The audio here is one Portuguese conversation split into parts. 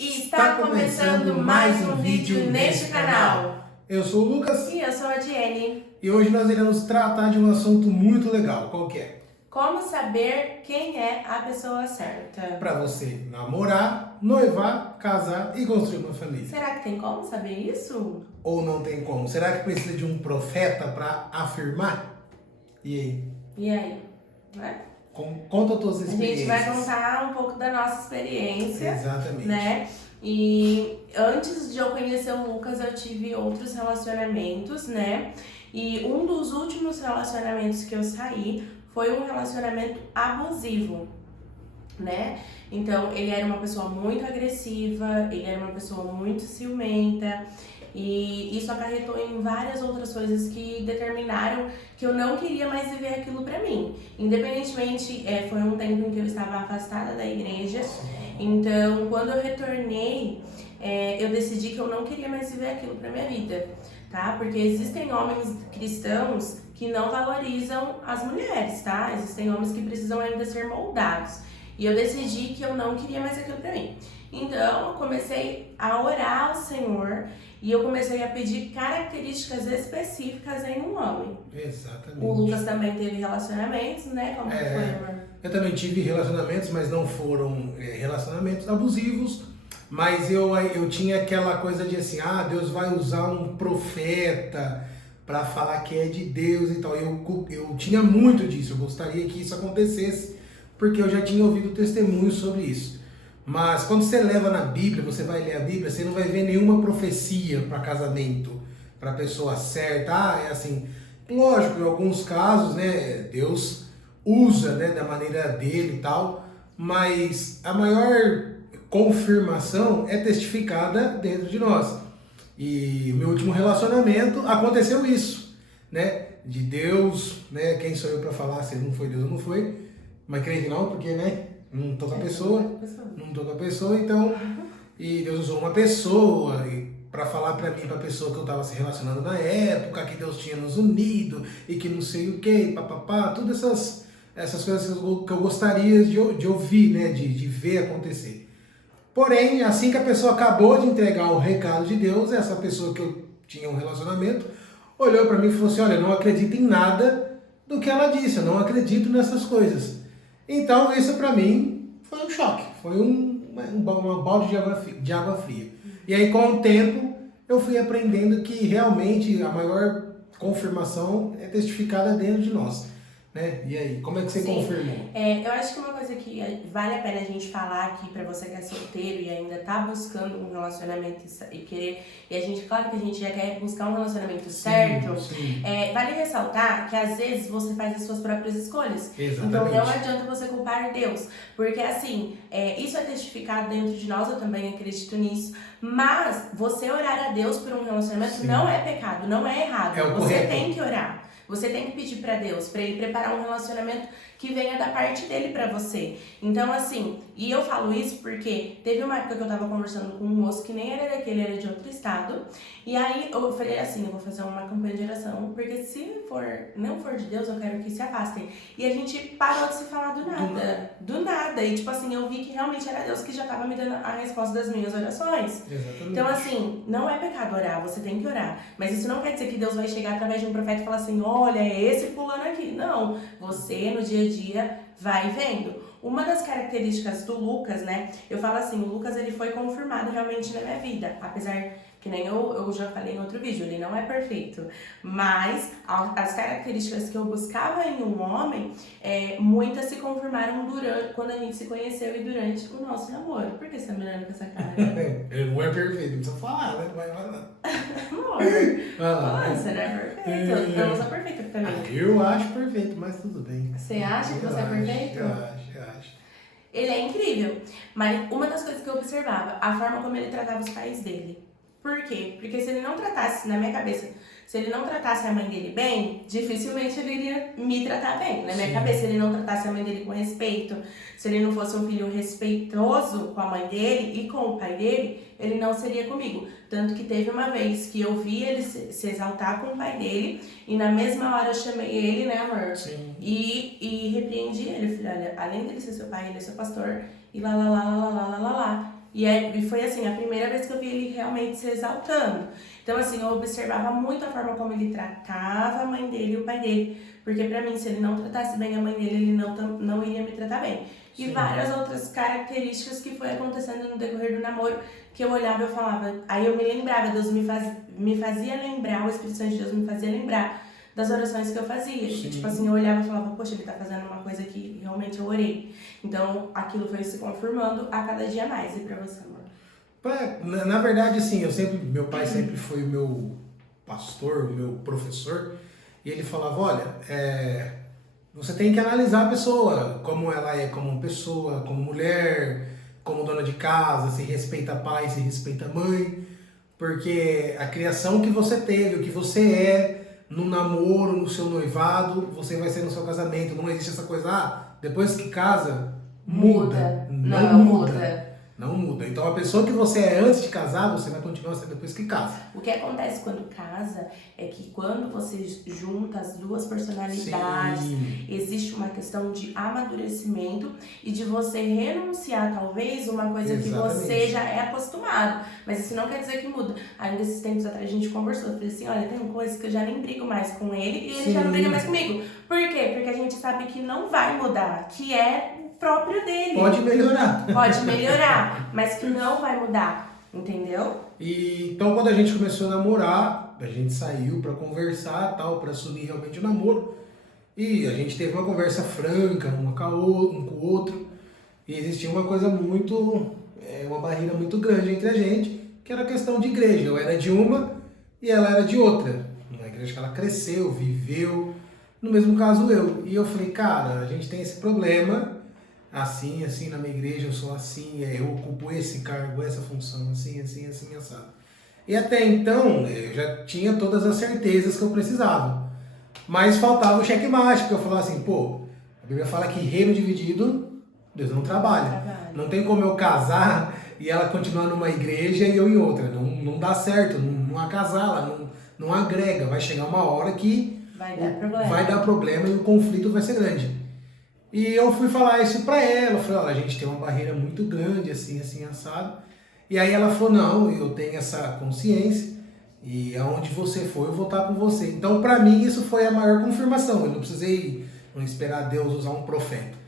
E está começando mais um vídeo neste canal. Eu sou o Lucas. E eu sou a Jenny. E hoje nós iremos tratar de um assunto muito legal. Qual que é? Como saber quem é a pessoa certa? Para você namorar, noivar, casar e construir uma família. Será que tem como saber isso? Ou não tem como? Será que precisa de um profeta para afirmar? E aí? E aí? Né? Conta as tuas A experiências. gente vai contar um pouco da nossa experiência. Exatamente. Né? E antes de eu conhecer o Lucas, eu tive outros relacionamentos, né? E um dos últimos relacionamentos que eu saí foi um relacionamento abusivo, né? Então, ele era uma pessoa muito agressiva, ele era uma pessoa muito ciumenta, e isso acarretou em várias outras coisas que determinaram que eu não queria mais viver aquilo pra mim. Independentemente, foi um tempo em que eu estava afastada da igreja, então quando eu retornei, eu decidi que eu não queria mais viver aquilo pra minha vida, tá? Porque existem homens cristãos que não valorizam as mulheres, tá? Existem homens que precisam ainda ser moldados. E eu decidi que eu não queria mais aquilo pra mim. Então, eu comecei a orar ao Senhor e eu comecei a pedir características específicas em um homem. Exatamente. O Lucas também teve relacionamentos, né? Como que foi, amor? Eu também tive relacionamentos, mas não foram relacionamentos abusivos. Mas eu tinha aquela coisa de assim, Deus vai usar um profeta para falar que é de Deus e tal. Eu tinha muito disso, eu gostaria que isso acontecesse, porque eu já tinha ouvido testemunhos sobre isso. Mas quando você leva na Bíblia, você vai ler a Bíblia, você não vai ver nenhuma profecia para casamento, para a pessoa certa. É assim, lógico, em alguns casos, né, Deus usa, né, da maneira dele e tal, mas a maior confirmação é testificada dentro de nós. E o meu último relacionamento aconteceu isso, né? De Deus, né? Quem sou eu para falar se não foi Deus ou não foi? Mas creio que não, porque, né? Não tô com a pessoa, então. E Deus usou uma pessoa para falar para mim, para a pessoa que eu tava se relacionando na época, que Deus tinha nos unido e que não sei o que, papapá, todas essas coisas que eu gostaria de ouvir, né? De ver acontecer. Porém, assim que a pessoa acabou de entregar o recado de Deus, essa pessoa que eu tinha um relacionamento, olhou para mim e falou assim, olha, eu não acredito em nada do que ela disse, eu não acredito nessas coisas. Então, isso para mim foi um choque, foi um balde de água fria. E aí, com o tempo, eu fui aprendendo que realmente a maior confirmação é testificada dentro de nós. Né? E aí, como é que você confirmou? Eu acho que uma coisa que vale a pena a gente falar aqui pra você que é solteiro e ainda tá buscando um relacionamento e a gente, claro que a gente já quer buscar um relacionamento certo, sim. Vale ressaltar que às vezes você faz as suas próprias escolhas. Exatamente. Então não adianta você culpar Deus, porque assim, isso é testificado dentro de nós, eu também acredito nisso, mas você orar a Deus por um relacionamento não é pecado, não é errado, você tem que orar. Você tem que pedir pra Deus, pra Ele preparar um relacionamento que venha da parte dele pra você. Então, assim, e eu falo isso porque teve uma época que eu tava conversando com um moço que nem era daqui, ele era de outro estado. E aí eu falei assim, eu vou fazer uma campanha de oração, porque se não for de Deus, eu quero que se afastem. E a gente parou de se falar do nada. E tipo assim, eu vi que realmente era Deus que já tava me dando a resposta das minhas orações. Exatamente. Então assim, não é pecado orar, você tem que orar. Mas isso não quer dizer que Deus vai chegar através de um profeta e falar assim, olha, é esse fulano aqui. Não, você no dia a dia vai vendo. Uma das características do Lucas, né, eu falo assim, o Lucas ele foi confirmado realmente na minha vida, apesar que nem eu já falei em outro vídeo, ele não é perfeito, mas as características que eu buscava em um homem, muitas se confirmaram quando a gente se conheceu e durante o nosso namoro. Por que você tá me olhando com essa cara? Ele não é perfeito, não precisa falar, né? Vai lá. Amor, você não é perfeito, eu não sou perfeita também. Eu acho perfeito, mas tudo bem. Você acha que você é perfeito? Eu acho. Ele é incrível, mas uma das coisas que eu observava, a forma como ele tratava os pais dele. Por quê? Porque se ele não tratasse, na minha cabeça, se ele não tratasse a mãe dele bem, dificilmente ele iria me tratar bem. Na minha cabeça, se ele não tratasse a mãe dele com respeito, se ele não fosse um filho respeitoso com a mãe dele e com o pai dele, ele não seria comigo. Tanto que teve uma vez que eu vi ele se exaltar com o pai dele e na mesma hora eu chamei ele, né, amor? Sim. E repreendi ele. Falei, olha, além dele ser seu pai, ele é seu pastor e lá. E foi assim, a primeira vez que eu vi ele realmente se exaltando. Então assim, eu observava muito a forma como ele tratava a mãe dele e o pai dele. Porque pra mim, se ele não tratasse bem a mãe dele, ele não iria me tratar bem. E Sim. várias outras características que foi acontecendo no decorrer do namoro, que eu olhava e eu falava, aí eu me lembrava, Deus me fazia lembrar, o Espírito Santo de Deus me fazia lembrar das orações que eu fazia. E, tipo assim, eu olhava e falava, poxa, ele tá fazendo uma coisa que realmente eu orei. Então, aquilo foi se confirmando a cada dia mais. E pra você, amor? Na verdade, assim, meu pai sempre foi o meu pastor, o meu professor, e ele falava, olha, você tem que analisar a pessoa, como ela é como pessoa, como mulher, como dona de casa, se respeita pai, se respeita mãe, porque a criação que você teve, o que você é no namoro, no seu noivado, você vai ser no seu casamento. Não existe essa coisa, depois que casa, muda. Não muda. Não muda. Então a pessoa que você é antes de casar, você vai continuar sendo depois que casa. O que acontece quando casa é que quando você junta as duas personalidades, sim, existe uma questão de amadurecimento e de você renunciar talvez uma coisa, exatamente, que você já é acostumado. Mas isso não quer dizer que muda. Ainda esses tempos atrás a gente conversou, eu falei assim, olha, tem coisas que eu já nem brigo mais com ele e ele, sim, já não briga mais comigo. Por quê? Porque a gente sabe que não vai mudar, que é próprio dele. Pode melhorar. Pode melhorar, mas que não vai mudar, entendeu? E então quando a gente começou a namorar, a gente saiu pra conversar, tal, para assumir realmente o namoro. E a gente teve uma conversa franca, um com o outro. E existia uma coisa uma barreira muito grande entre a gente, que era a questão de igreja. Eu era de uma e ela era de outra. Uma igreja que ela cresceu, viveu, no mesmo caso eu. E eu falei, cara, a gente tem esse problema, assim, na minha igreja eu sou assim, eu ocupo esse cargo, essa função, assim, assado. E até então, eu já tinha todas as certezas que eu precisava. Mas faltava o checkmate, porque eu falava assim, a Bíblia fala que reino dividido, Deus não trabalha. Não tem como eu casar e ela continuar numa igreja e eu em outra. Não dá certo, não acasala, não agrega. Vai chegar uma hora que vai dar problema e o conflito vai ser grande. E eu fui falar isso pra ela, eu falei, olha, a gente tem uma barreira muito grande, assim, assado. E aí ela falou, não, eu tenho essa consciência e aonde você for eu vou estar com você. Então pra mim isso foi a maior confirmação, eu não precisei esperar Deus usar um profeta.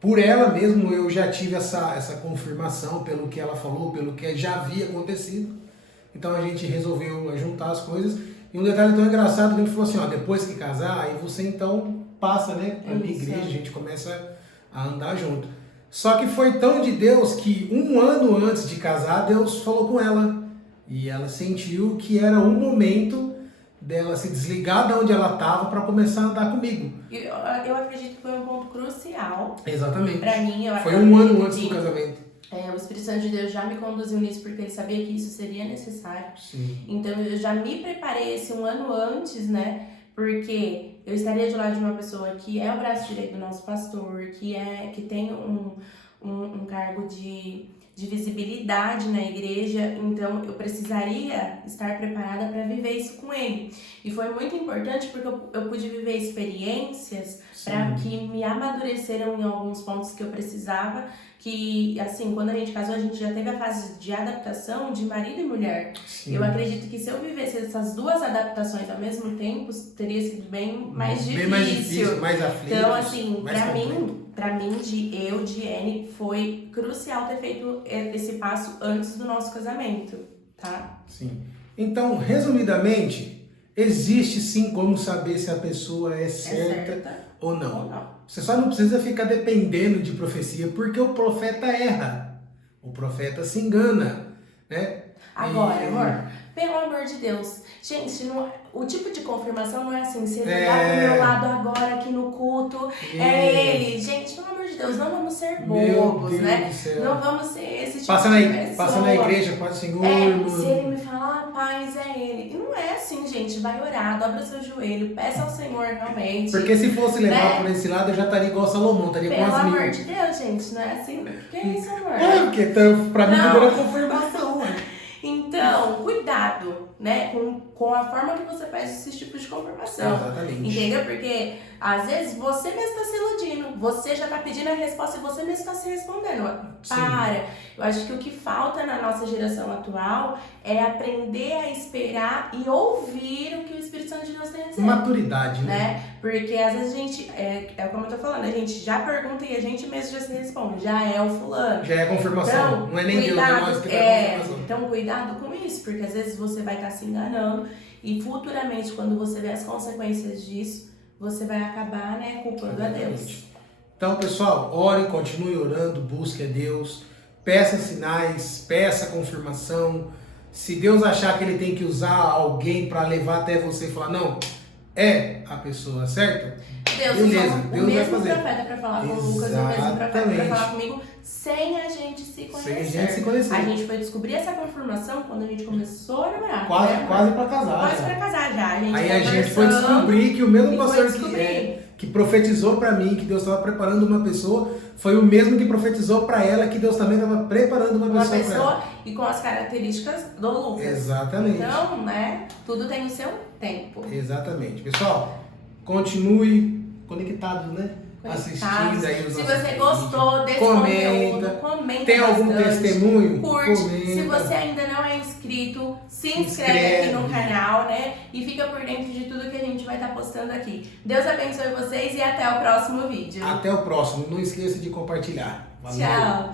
Por ela mesmo eu já tive essa confirmação pelo que ela falou, pelo que já havia acontecido. Então a gente resolveu juntar as coisas. E um detalhe tão engraçado que ele falou assim, depois que casar, aí você então passa, né, pra minha igreja, a gente começa a andar junto. Só que foi tão de Deus que 1 ano antes de casar, Deus falou com ela. E ela sentiu que era o momento dela se desligar de onde ela estava para começar a andar comigo. Eu acredito que foi um ponto crucial. Exatamente. Pra mim, foi 1 ano antes do casamento. O Espírito Santo de Deus já me conduziu nisso porque ele sabia que isso seria necessário. Sim. Então eu já me preparei esse 1 ano antes, né? Porque eu estaria do lado de uma pessoa que é o braço direito do nosso pastor, que tem um cargo de visibilidade na igreja, então eu precisaria estar preparada para viver isso com ele. E foi muito importante porque eu pude viver experiências que me amadureceram em alguns pontos que eu precisava, que assim, quando a gente casou, a gente já teve a fase de adaptação de marido e mulher. Sim. Eu acredito que se eu vivesse essas duas adaptações ao mesmo tempo, teria sido bem mais difícil. Bem mais difícil, mais aflito. Então, assim, pra mim, Diene, foi crucial ter feito esse passo antes do nosso casamento, tá? Sim. Então, resumidamente, existe sim como saber se a pessoa é certa ou não. Você só não precisa ficar dependendo de profecia, porque o profeta erra. O profeta se engana, né? Agora, amor, pelo amor de Deus. Gente, o tipo de confirmação não é assim, se ele tá do meu lado agora aqui no culto, é ele. Gente, pelo amor de Deus, não vamos ser bobos, né? Não vamos ser esse tipo de pessoa. Passa na igreja, pode Senhor. Se ele me falar, paz, é ele. E não é assim, gente. Vai orar, dobra seu joelho, peça ao Senhor realmente. Porque se fosse levar por esse lado, eu já estaria igual Salomão, estaria com as mil. Pelo amor de Deus, gente, não é assim. Que é isso, amor? Porque pra mim tudo era confirmação, Então, cuidado, né? né, com a forma que você faz esses tipos de confirmação. Exatamente. Entendeu? Porque às vezes você mesmo está se iludindo, você já está pedindo a resposta e você mesmo está se respondendo. Para! Eu acho que o que falta na nossa geração atual é aprender a esperar e ouvir o que o Espírito Santo de Deus tem a dizer. Maturidade, né? Porque às vezes a gente, como eu tô falando, a gente já pergunta e a gente mesmo já se responde, já é o fulano. Já é confirmação, então, não é nem cuidado, Deus, é nós que dá confirmação. Então cuidado com isso, porque às vezes você vai estar se enganando e futuramente, quando você vê as consequências disso, você vai acabar, né, culpando a Deus. Então, pessoal, ore, continue orando, busque a Deus, peça sinais, peça confirmação. Se Deus achar que ele tem que usar alguém para levar até você e falar, não, é a pessoa, certo? Deus Beleza, o mesmo profeta para falar com o Lucas, o mesmo profeta para falar comigo, sem a gente se conhecer. Sem a gente se conhecer. A gente foi descobrir essa confirmação quando a gente começou a namorar. Quase para casar. Quase para casar já. Aí a gente foi descobrir que o mesmo pastor que profetizou para mim que Deus estava preparando uma pessoa, foi o mesmo que profetizou para ela que Deus também estava preparando uma pessoa para ela. E com as características do Lucas. Exatamente. Então, né, tudo tem o seu tempo. Exatamente. Pessoal, continue conectado, né? Assistindo aí os Se você gostou desse conteúdo, comenta. Tem algum testemunho? Curte. Comenta. Se você ainda não é inscrito, se inscreve aqui no canal, né? E fica por dentro de tudo que a gente vai estar postando aqui. Deus abençoe vocês e até o próximo vídeo. Até o próximo. Não esqueça de compartilhar. Valeu. Tchau.